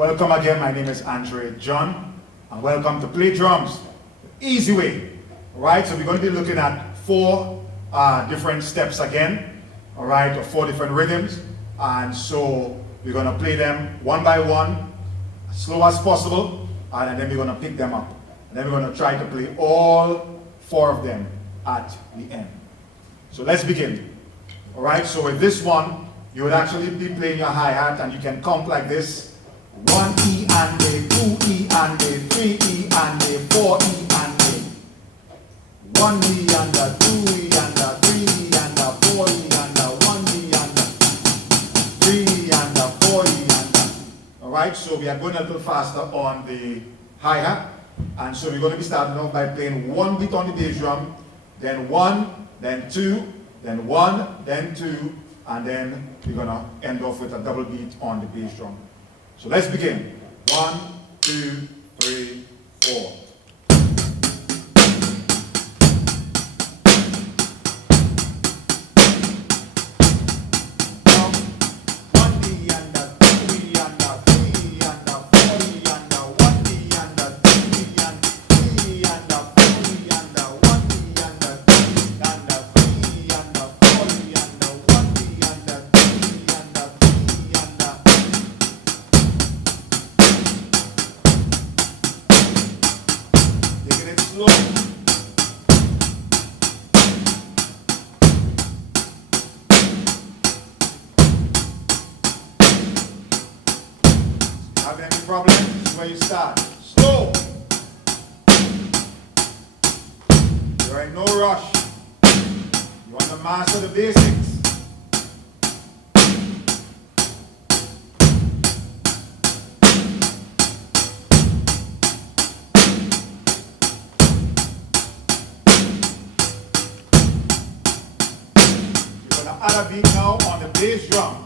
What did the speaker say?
Welcome again, my name is Andre John, and welcome to Play Drums, the easy way. Alright, so we're going to be looking at four different steps again, alright, or four different rhythms, and so we're going to play them one by one, as slow as possible, and then we're going to pick them up. And then we're going to try to play all four of them at the end. So let's begin. Alright, so with this one, you would actually be playing your hi-hat, and you can count like this. 1 E and A, 2 E and A, 3 E and A, 4 E and A. 1 E and A, 2 E and A, 3 E and A, 4 E and A, 1 E and A, 3 E and A, 4 E and A. Alright, so we are going a little faster on the hi-hat. And so we're going to be starting off by playing one beat on the bass drum, then 1, then 2, then 1, then 2, and then we're going to end off with a double beat on the bass drum. So let's begin. 1, 2, 3, 4. Have any problems? This is where you start. Slow. You're in no rush. You want to master the basics. You're going to add a beat now on the bass drum.